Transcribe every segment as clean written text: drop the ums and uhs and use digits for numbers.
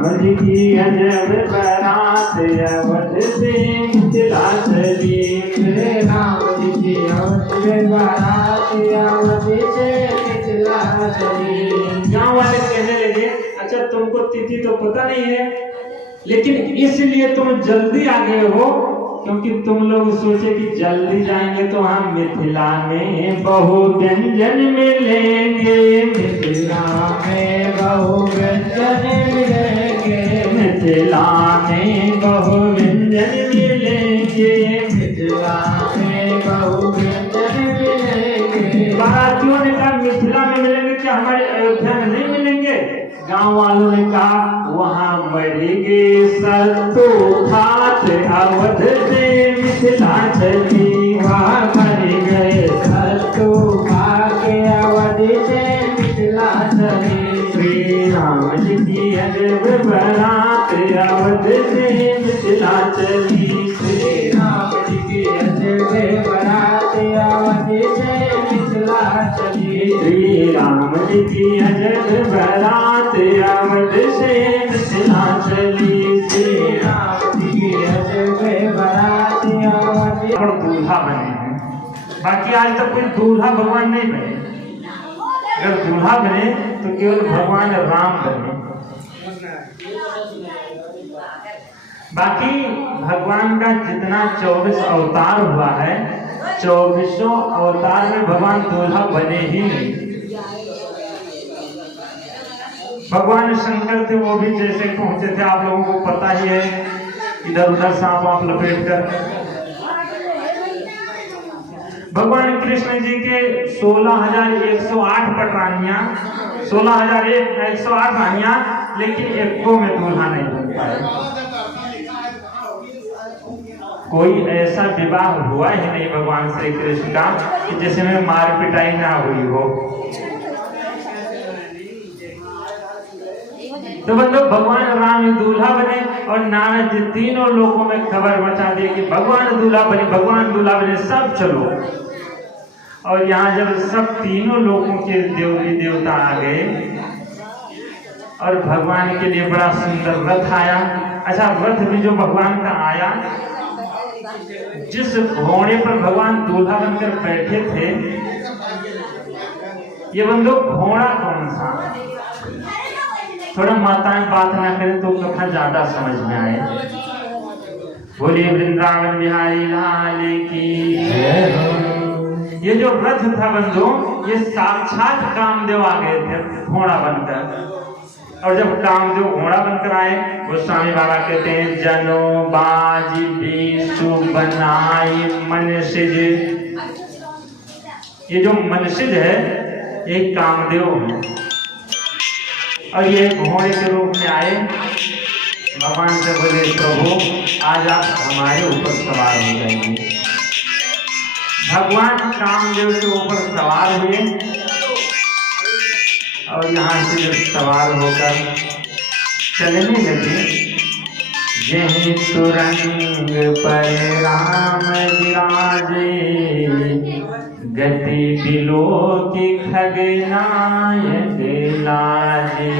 राम जी की अजब बारात अवध से मिथिला चली। श्री राम जी की अजब बारात अवध से मिथिला चली। गाँव वाले कहने लगे अच्छा तुमको तिथि तो पता नहीं है, लेकिन इसलिए तुम जल्दी आ गए हो क्योंकि तुम लोग सोचे कि जल्दी जाएंगे तो हम मिथिला में बहु व्यंजन मिलेंगे। मिथिला में बहु व्यंजन मिलेंगे। मिथिला में बहु व्यंजन मिलेंगे। मिथिला में बहु व्यंजन मिलेंगे। बारातियों ने कहा मिथिला में मिलेंगे, क्या हमारे अयोध्या में नहीं मिलेंगे? गांव वालों ने कहा वहां मरेंगे सत्तू खात अवध से मिथिला चली। वहां मर गए सत्तू खाके अवध से मिथिला चली। श्री राम जी की अजब बारात अवध से मिथिला चली। श्री राम जी की अजब बारात अवध से मिथिला चली। श्री राम जी की अजब बारात अवध से मिथिला चली। श्री राम जी की अजब बारात अवध। और दूल्हा बने हैं, बाकी आज तक कोई दूल्हा भगवान नहीं बने। अगर दूल्हा बने तो केवल भगवान राम बने। बाकी भगवान का जितना 24 अवतार हुआ है, 24 अवतार में भगवान दूल्हा बने ही नहीं। भगवान शंकर थे, वो भी जैसे पहुंचे थे आप लोगों को पता ही है, इधर उधर सांप आप लपेट कर। भगवान कृष्ण जी के 16,108 पटरानियां, 16,108 रानियां, लेकिन एको में दूल्हा नहीं बन पाए। कोई ऐसा विवाह हुआ ही नहीं भगवान श्री कृष्ण का कि जिसमें मार पिटाई ना हुई हो। तो मतलब भगवान राम दूल्हा बने और नारद जी तीनों लोगों में खबर मचा दी कि भगवान दूल्हा बने, भगवान दूल्हा बने, सब चलो। और यहाँ जब सब तीनों लोगों के देवी देवता आ गए और भगवान के लिए बड़ा सुंदर रथ आया। अच्छा, रथ भी जो भगवान का आया, जिस घोड़े पर भगवान दूल्हा बनकर बैठे थे, ये बंदो घोड़ा कौन सा? थोड़ा माताएं बात ना करें तो कथा ज्यादा समझ में आए। बोलिए वृंदावन बिहारी लाल की। ये जो रथ था बंधु, ये साक्षात कामदेव आ गए थे घोड़ा बनकर। और जब कामदेव घोड़ा बनकर आए, गोस्वामी बाबा कहते हैं जनो बाजी बीसु बनाई मनसिज। ये जो मनसिज है ये कामदेव है और ये घोड़े के रूप में आए। भगवान से बोले प्रभु आज आप हमारे ऊपर सवार हो जाएंगे। भगवान कामदेव के ऊपर सवार हुए और यहाँ से जब सवार होकर चलने लगे, यही तुरंग पर राम विराजे, गति बिलो की खगनायक लाजे।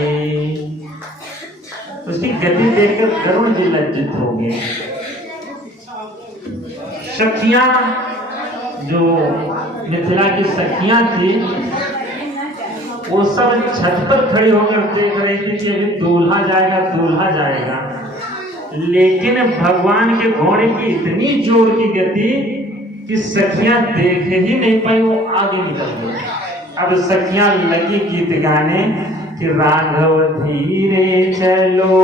उसकी गति देखकर गरुड़ जी लज्जित हो गए। सखियां जो मिथिला की सखियां थी, वो सब छत पर खड़े होकर देख रही थी कि अभी दूल्हा जाएगा, दूल्हा जाएगा। लेकिन भगवान के घोड़े की इतनी जोर की गति कि सखियां देख ही नहीं पाई, वो आगे निकल गई। अब सखियां लगी गीत गाने कि राघव धीरे चलो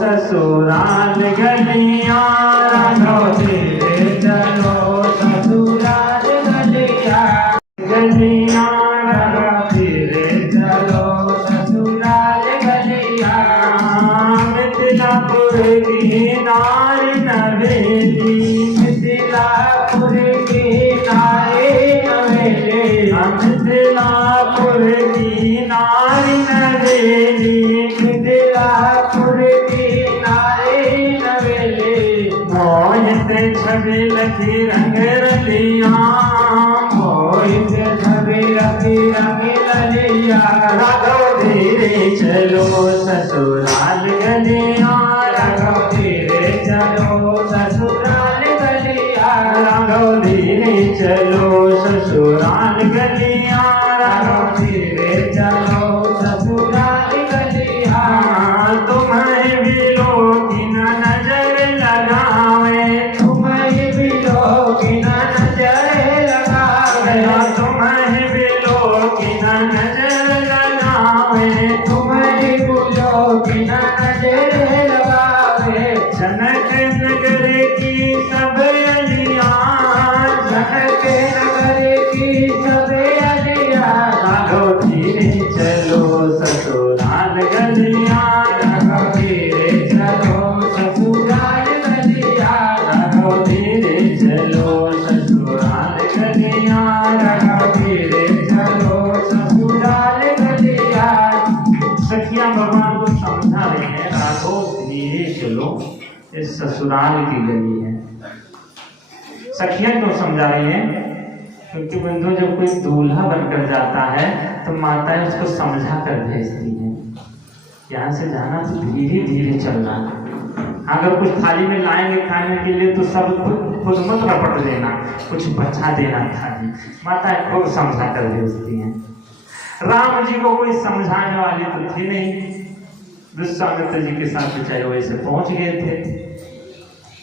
ससुराल गलियां, राघव धीरे चलो ससुराल गलियां, गलियां राघव धीरे चलो ससुराल गलियां। मिथिलापुर की नारी नवेली, मिथिलापुर की नारी नवेली, मिथिलापुर की नारी नवेली, मिथिलापुर की नारी नवेली। मोहित छवि लखी रंग रलिया, मोहित छवि लखी रंग रलिया, राघव धीरे धीरे चलो ससुराल गलियां, राघव धीरे चलो ससुराल गलियां, राघव धीरे चलो ससुराल गलियां, राघव धीरे चलो ससुराल गलियां, तुम्हें भी लोग न नजर लगावे, तुम्हें भी लोग न नजर लगावे, तुम्हें भी लोग न नजर लगावे, तुम्हें भी लोग न नजर लगावे, जनक नगर की सब अलियां, जनक नगर की सब अलियां, राघव धीरे चलो ससुराल गलियां, राघव धीरे चलो ससुराल गलियां, राघव धीरे चलो ससुराल गलियां, राघव धीरे चलो ससुराल गलियां। सखियां भगवान को समझा रहे हैं, राघव धीरे चलो, इस ससुराल की गली है। सखियां क्यों समझा रही हैं? क्योंकि बंधु जब कोई दूल्हा बनकर जाता है तो माताएं उसको समझा कर भेजती हैं, यहाँ से जाना तो धीरे धीरे चलना, अगर कुछ थाली में लाएंगे खाने के लिए तो सब खुद मत रपट देना, कुछ बचा देना थाली। माताएं खूब समझा कर भेजती हैं। राम जी को कोई समझाने वाले तो थे नहीं, विश्वामित्र जी के साथ बेचारे वैसे पहुंच गए थे।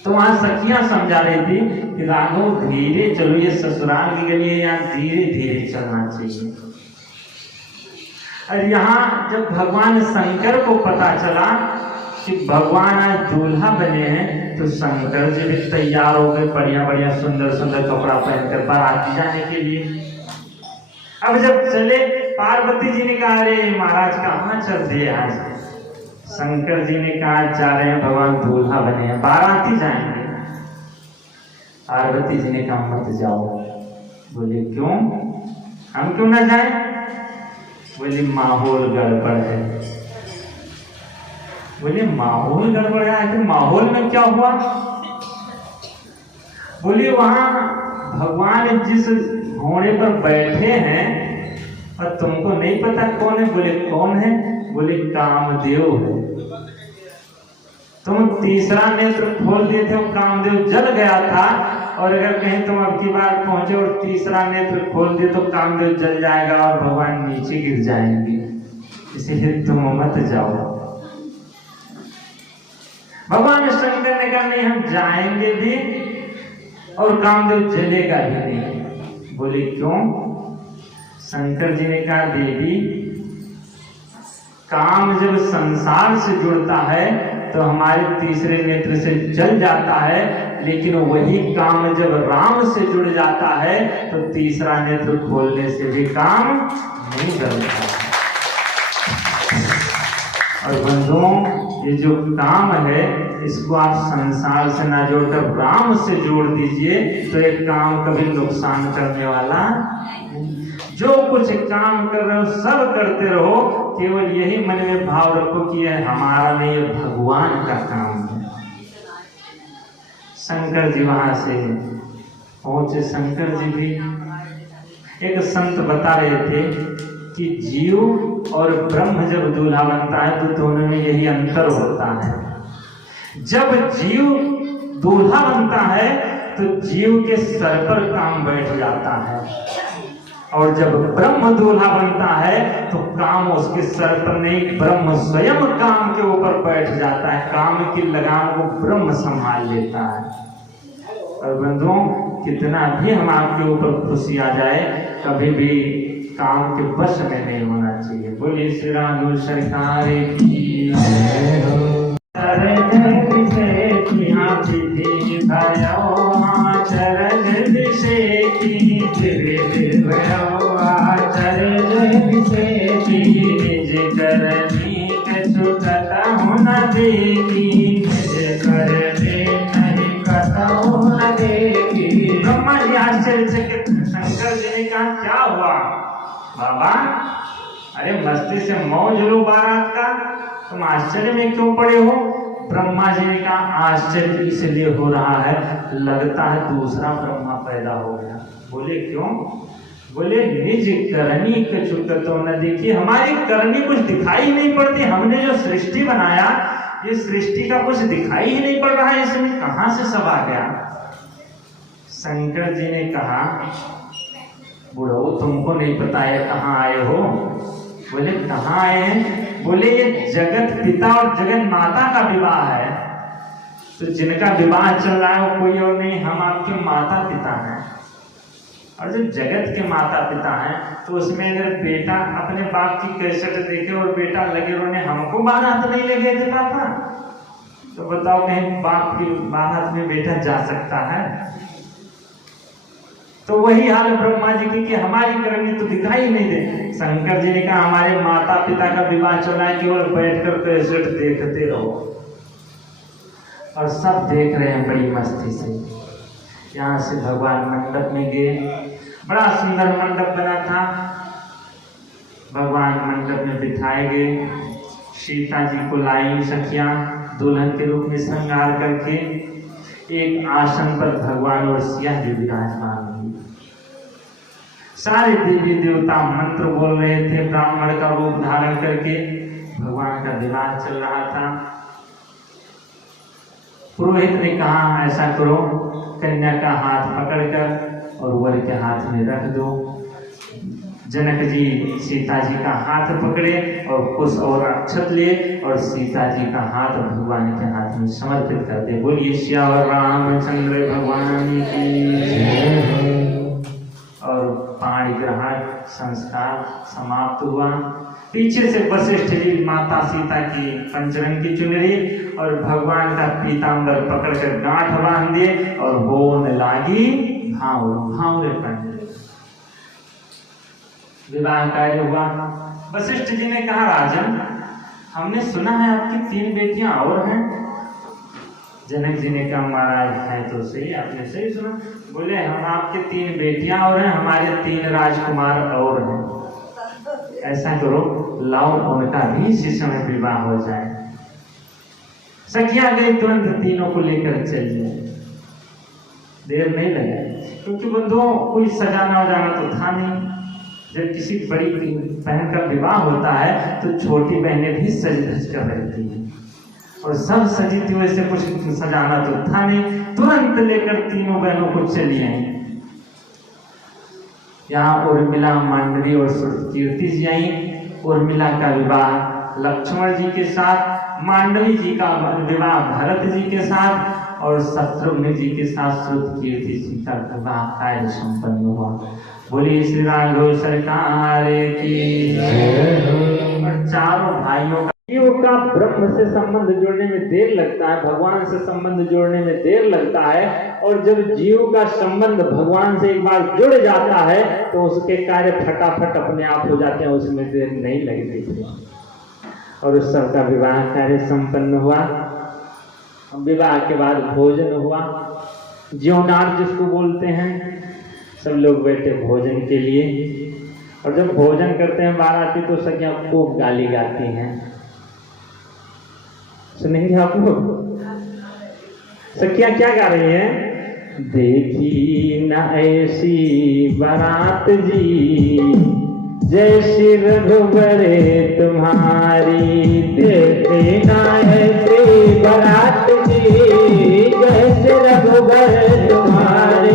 तो वहां सखियां समझा रही थी कि राघव धीरे चलो, ये ससुराल की गली है, यहाँ धीरे धीरे चलना चाहिए। और यहाँ जब भगवान शंकर को पता चला कि भगवान आज दूल्हा बने हैं, तो शंकर जी भी तैयार हो गए, बढ़िया बढ़िया सुंदर सुंदर कपड़ा पहनकर बाराती जाने के लिए। अब जब चले, पार्वती जी ने कहा अरे महाराज कहाँ चल दिए आज? शंकर जी ने कहा जा रहे हैं, भगवान दूल्हा बने हैं, बाराती जाएंगे। पार्वती जी ने कहा मत जाओ। बोले क्यों, हम क्यों ना जाएं? बोले माहौल गड़बड़ है। बोले माहौल गड़बड़ है, आखिर माहौल में क्या हुआ? बोले वहां भगवान जिस घोड़े पर बैठे हैं और तुमको नहीं पता कौन है? बोले कौन है? बोले कामदेव है। तुम तीसरा नेत्र खोल दिए थे, कामदेव जल गया था, और अगर कहीं तुम अब की बार पहुंचे और तीसरा नेत्र खोल दिए तो कामदेव जल जाएगा और भगवान नीचे गिर जाएंगे, इसलिए तुम मत जाओ। भगवान शंकर ने कहा नहीं, हम जाएंगे भी और कामदेव जलेगा भी नहीं। बोले क्यों? शंकर जी ने कहा देवी, काम जब संसार से जुड़ता है तो हमारे तीसरे नेत्र से जल जाता है, लेकिन वही काम जब राम से जुड़ जाता है तो तीसरा नेत्र खोलने से भी काम नहीं जलता। और बंधुओं, ये जो काम है इसको आप संसार से ना जोड़कर राम से जोड़ दीजिए, तो ये काम कभी नुकसान करने वाला नहीं। जो कुछ काम कर रहे हो सब करते रहो, केवल यही मन में भाव रखो कि यह हमारा नहीं, यह भगवान का काम है। शंकर जी वहां से पहुंचे। शंकर जी भी, एक संत बता रहे थे कि जीव और ब्रह्म जब दूल्हा बनता है तो दोनों में यही अंतर होता है। जब जीव दूल्हा बनता है तो जीव के सर पर काम बैठ जाता है, और जब ब्रह्म दूल्हा बनता है तो काम उसके सर पर नहीं, ब्रह्म स्वयं काम के ऊपर बैठ जाता है। काम की लगाम को ब्रह्म संभाल लेता है। और बंधुओं, कितना भी हम आपके ऊपर खुशी आ जाए, कभी भी काम के वश में नहीं होना चाहिए। बोलिए श्री राम सरकार की ब्रह्मा जी आश्चर्यचकित। शंकर जी ने कहा क्या हुआ बाबा? अरे मस्ती से मौज लो बारात का, तुम आश्चर्य में क्यों पड़े हो? ब्रह्मा जी ने कहा आश्चर्य इसलिए हो रहा है, लगता है दूसरा ब्रह्मा पैदा हो गया। बोले क्यों? बोले निज करनी कछु तो न देखिए, हमारी करनी कुछ दिखाई नहीं पड़ती। हमने जो सृष्टि बनाया, ये सृष्टि का कुछ दिखाई ही नहीं पड़ रहा है, इसमें कहां से सब आ गया। शंकर जी ने कहा, बुढ़ो तुमको नहीं पता है कहाँ आए हो। बोले कहाँ आए हैं? बोले ये जगत पिता और जगत माता का विवाह है। तो जिनका विवाह चल रहा है वो कोई और नहीं, हम आपके माता पिता हैं। और जो जगत के माता पिता हैं, तो उसमें अगर बेटा अपने बाप की कैसेट देखे और बेटा लगे रोने, हमको बारात नहीं लगे थे पापा, तो बताओ कहीं बाप की बारात में बेटा जा सकता है? तो वही हाल ब्रह्मा जी की कि हमारी करनी तो दिखाई नहीं दे। शंकर जी ने कहा, हमारे माता पिता का विवाह चला है, केवल बैठकर कैसेट देखते रहो। और सब देख रहे हैं बड़ी मस्ती से। यहाँ से भगवान मंडप में गए, बड़ा सुंदर मंडप बना था। भगवान मंडप में बिठाए गए, सीता जी को लाई सखियां दुल्हन के रूप में श्रृंगार करके। एक आसन पर भगवान और सिया जी विराजमान हुई। सारे देवी देवता मंत्र बोल रहे थे, ब्राह्मण का रूप धारण करके भगवान का विवाह चल रहा था। पुरोहित ने कहा, ऐसा करो, कन्या का हाथ पकड़कर और वर के हाथ में रख दो। जनक जी सीता जी का हाथ पकड़े और कुश और अक्षत लिए और सीता जी का हाथ भगवान के हाथ में समर्पित कर दे। बोलिए श्यावर रामचंद्र भगवान की। और पाणिग्रहण संस्कार समाप्त हुआ। पीछे से वशिष्ठ जी माता सीता की पंचरंग की चुनरी और भगवान का पीतांबर पकड़कर गांठ बांध दिए और होने लागी भावरे पंडित। विवाह कार्य हुआ। वशिष्ठ जी ने कहा, राजन हमने सुना है आपकी 3 बेटियां और हैं। जनक जी ने कहा, महाराज है तो सही, आपने सही सुना। बोले हम आपके 3 बेटियां और हैं, हमारे 3 राजकुमार और हैं। ऐसा करो, लाओ उनका भी इसी समय विवाह हो जाए। सखियां गई, तुरंत तीनों को लेकर चलिए। देर नहीं लगा, क्योंकि बंधुओं कोई सजाना वजाना तो था नहीं। जब किसी बड़ी बहन का विवाह होता है तो छोटी बहनें भी सज धज कर रहती हैं, और सब सजी थी, वैसे कुछ सजाना तो था नहीं। तुरंत लेकर तीनों बहनों को चली आई। यहाँ उर्मिला, मांडवी और कीर्ति जी आई। उर्मिला का विवाह लक्ष्मण जी के साथ, मांडवी जी का विवाह भरत जी के साथ और शत्रुघ्न जी के साथ कीर्ति जी का विवाह कार्य संपन्न हुआ। बोलिए श्री राघव सरकार की। और चारों भाइयों का जीव का ब्रह्म से संबंध जोड़ने में देर लगता है, भगवान से संबंध जोड़ने में देर लगता है। और जब जीव का संबंध भगवान से एक बार जुड़ जाता है तो उसके कार्य फटाफट अपने आप हो जाते हैं, उसमें देर नहीं लगती थी। और उस सबका विवाह कार्य संपन्न हुआ। विवाह के बाद भोजन हुआ, ज्योनार जिसको बोलते हैं। सब लोग बैठे भोजन के लिए, और जब भोजन करते हैं बाराती तो सखियां खूब गाली गाती हैं। सुनेंगे आप लोग? सखियां क्या गा रही हैं? देखी न ऐसी बारात जी, जैसी रघुबरे तुम्हारी। देखी न ऐसी बारात जी, जैसे रघुबर तुम्हारे।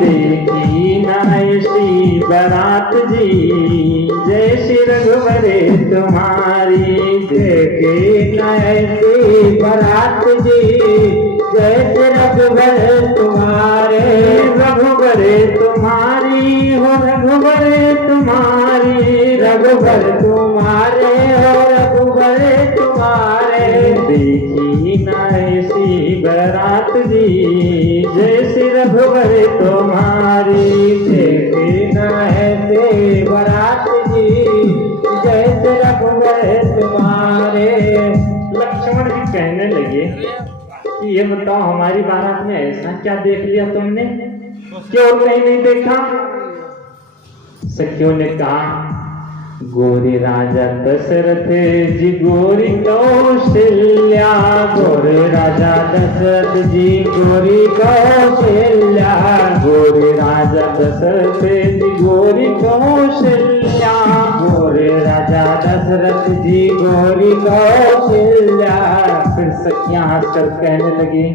देखी न ऐसी बारात जी, जैसी रघुबरे तुम्हारी। देखी न ऐसी बारात जी, जैसे रघुबर तुम्हारे। रघुबरे तुम्हारी हो, रघुबरे तुम्हारी। रघुबर तुम्हारे हो, रघुबरे तुम्हारे। देखी न ऐसी बारात जी, जैसी रघुबर तुम्हारी। देखी न ऐसी बारात जी, जैसे रघुबर तुम्हारे। लक्ष्मण जी कहने लगे कि ये बताओ, हमारी बारात में ऐसा क्या देख लिया तुमने, क्यों कहीं नहीं देखा? सखियों ने कहा, गोरी राजा दशरथ जी गोरी कौशल्या, गोरे राजा दशरथ जी गोरी कौशल्या, गोरे राजा दशरथ जी गोरी कौशल्या, गोरे राजा दशरथ जी गोरी कौशल्या। फिर सखियां हंसकर कहने लगी,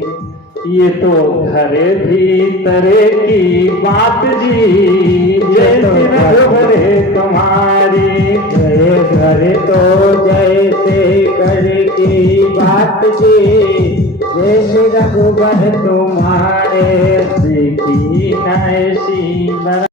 ये तो घरे भीतरे की बात जी, जैसे घरे तुम्हारी, घरे तो जैसे घर की बात जी, जैसे रघुबर तुम्हारे, सीखी न ऐसी